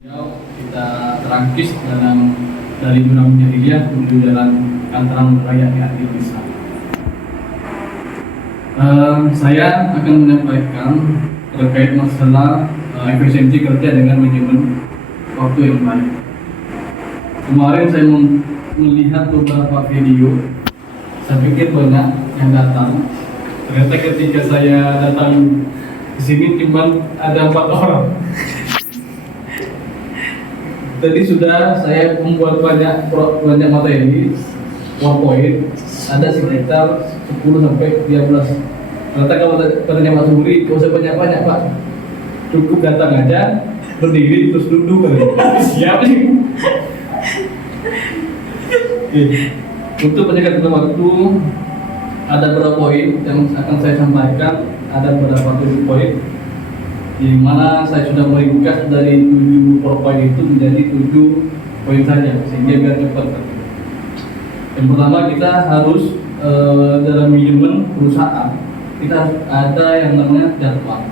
Kita terangkis dari jurang jahiliyah menuju jalan Kantrang Raya di hati Islam. Saya akan menyampaikan terkait masalah efisiensi kerja dengan manajemen waktu yang baik. Kemarin saya melihat beberapa video, saya pikir banyak yang datang. Ternyata ketika saya datang ke sini cuma ada 4 orang. Tadi sudah saya membuat banyak materi PowerPoint, ada sekitar 10 sampai 13. Ternyata kalau katanya Mas Buri, gak usah banyak-banyak Pak, cukup datang aja, berdiri terus duduk kali. Siap sih. Untuk penyingkatan waktu, ada beberapa poin yang akan saya sampaikan, ada beberapa poin di mana saya sudah meringkas dari 7 poin itu menjadi 7 poin saja sehingga biar cepat. Yang pertama, kita harus dalam manajemen perusahaan kita harus ada yang namanya jadwal.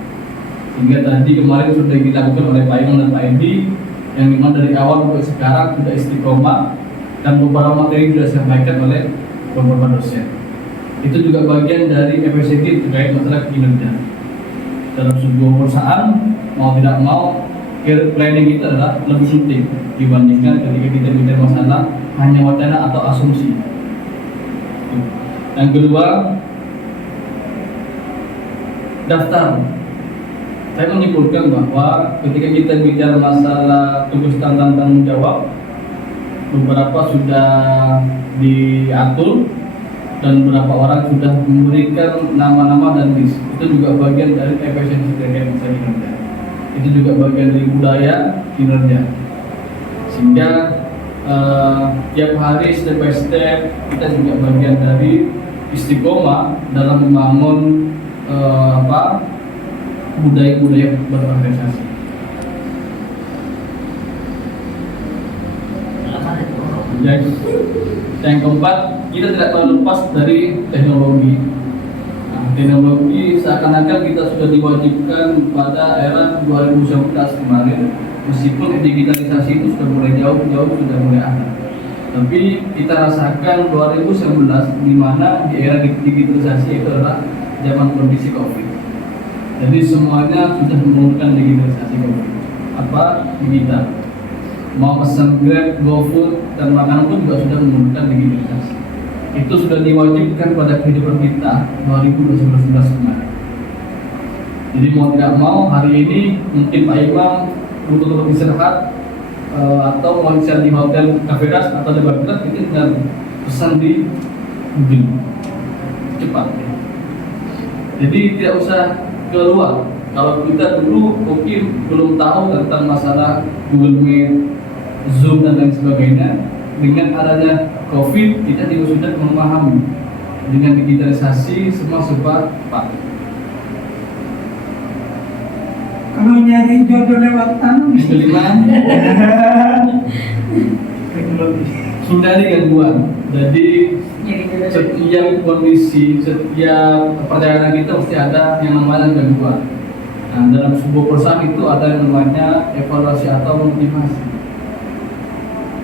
Hingga tadi kemarin sudah dilakukan oleh Pak Imam dan Pak Edi, yang memang dari awal sampai sekarang sudah istiqomah dan beberapa materi sudah disampaikan oleh beberapa dosen. Itu juga bagian dari efisiensi terkait masalah kinerja. Dalam sebuah perusahaan, mau tidak mau, career planning itu adalah lebih penting dibandingkan ketika kita bicara masalah hanya wacana atau asumsi. Yang kedua, daftar. Saya menyimpulkan bahwa ketika kita bicara masalah tugas dan tanggung jawab, beberapa sudah diatur dan beberapa orang sudah memberikan nama-nama dan list. Itu juga bagian dari efisiensi kinerja. Itu juga bagian dari budaya kinerja. Sehingga tiap hari step by step kita juga bagian dari istiqomah dalam membangun budaya-budaya berorganisasi. Yang keempat, kita tidak tahu lepas dari teknologi. Teknologi seakan-akan kita sudah diwajibkan pada era 2019 kemarin, meskipun digitalisasi itu sudah mulai jauh-jauh sudah mulai ada. Tapi kita rasakan 2019 di mana di era digitalisasi itu adalah zaman kondisi COVID. Jadi semuanya sudah menggunakan digitalisasi COVID. Digital. Mau pesan Grab, GoFood, dan makanan pun juga sudah menggunakan digitalisasi. Itu sudah diwajibkan pada kehidupan kita 2019 kemarin. Jadi mau tidak mau hari ini mungkin Pak Imam butuh istirahat atau mau istirahat di hotel Kaveras atau di Baghdad, itu tinggal pesan di Google, cepat. Jadi tidak usah keluar. Kalau kita dulu mungkin belum tahu tentang masalah Google Meet, Zoom dan lain sebagainya, dengan adanya COVID kita juga sudah memahami. Dengan digitalisasi semua serba cepat. Kalau nyari jodoh lewat tanam, yang kelima, hindari gangguan. Jadi setiap kondisi, setiap perjalanan kita mesti ada yang namanya gangguan. Nah, dalam sebuah perusahaan itu ada yang namanya evaluasi atau motivasi.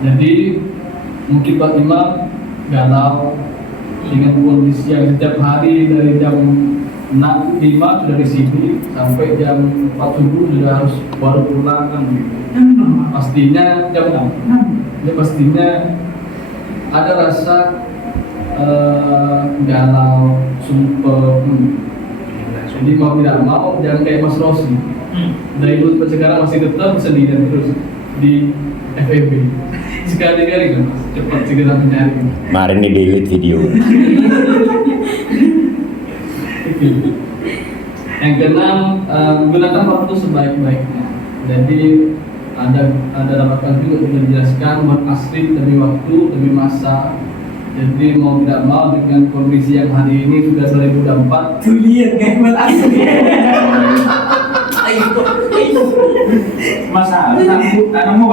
Jadi mungkin Pak Imam galau dengan kondisi yang setiap hari dari jam 5 sudah di sini sampai jam 4 subuh sudah harus baru pulang kan gitu. Pastinya jam 6. Jadi pastinya ada rasa galau, sumpah. Jadi mau tidak mau jangan kayak Mas Rossi. Dari dulu sampai sekarang masih tetap sendirian terus di FEB. Sekali-kali kan cepat segera mencari. Kemarin di delete video. Yang keenam, gunakan waktu sebaik-baiknya. Jadi ada dapatkan juga dijelaskan asli demi waktu demi masa. Jadi mau tidak mau dengan kondisi yang hari ini sudah 2024. tuh lihat gembel asli. Masa tanam mau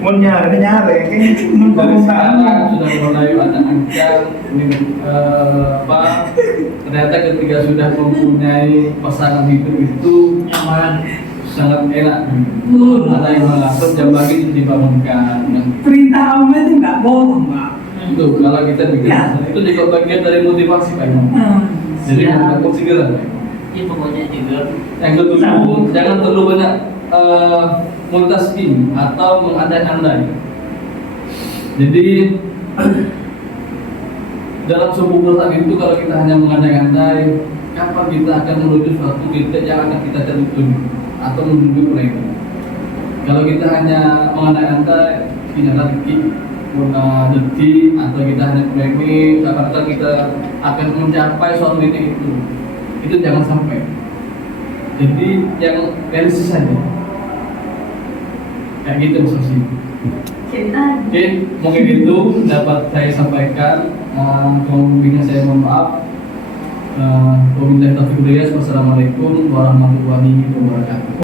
mau nyari dari sekarang sudah mulai ada ancang ternyata ketika sudah mempunyai pasangan hidup itu sangat enak. Hmm. Ada yang mengatur jam pagi itu dibangunkan. Perintah Allah itu nggak bohong, Pak. Itu kalau kita bikin Ya. itu juga bagian dari motivasi Pak Imam. Jadi Siap. melakukan segera. Pak. Ini pokoknya juga Yang kedua, jangan terlalu banyak multitasking atau mengandai-andai. Jadi dalam sebuah perusahaan itu kalau kita hanya mengandai-andai, kapan kita akan menuju suatu titik yang akan kita tuju atau menuju mereka. Kalau kita hanya mengandai-andai, tidak lagi detik atau kita hanya planning, seakan-akan kita akan mencapai suatu titik itu jangan sampai. Jadi yang realistis saja. Kayak gitu Mas Osi. Oke, mungkin itu dapat saya sampaikan. Kalau lebihnya saya mohon maaf. Wabillahi taufiq wal hidayah. Wassalamualaikum warahmatullahi wabarakatuh.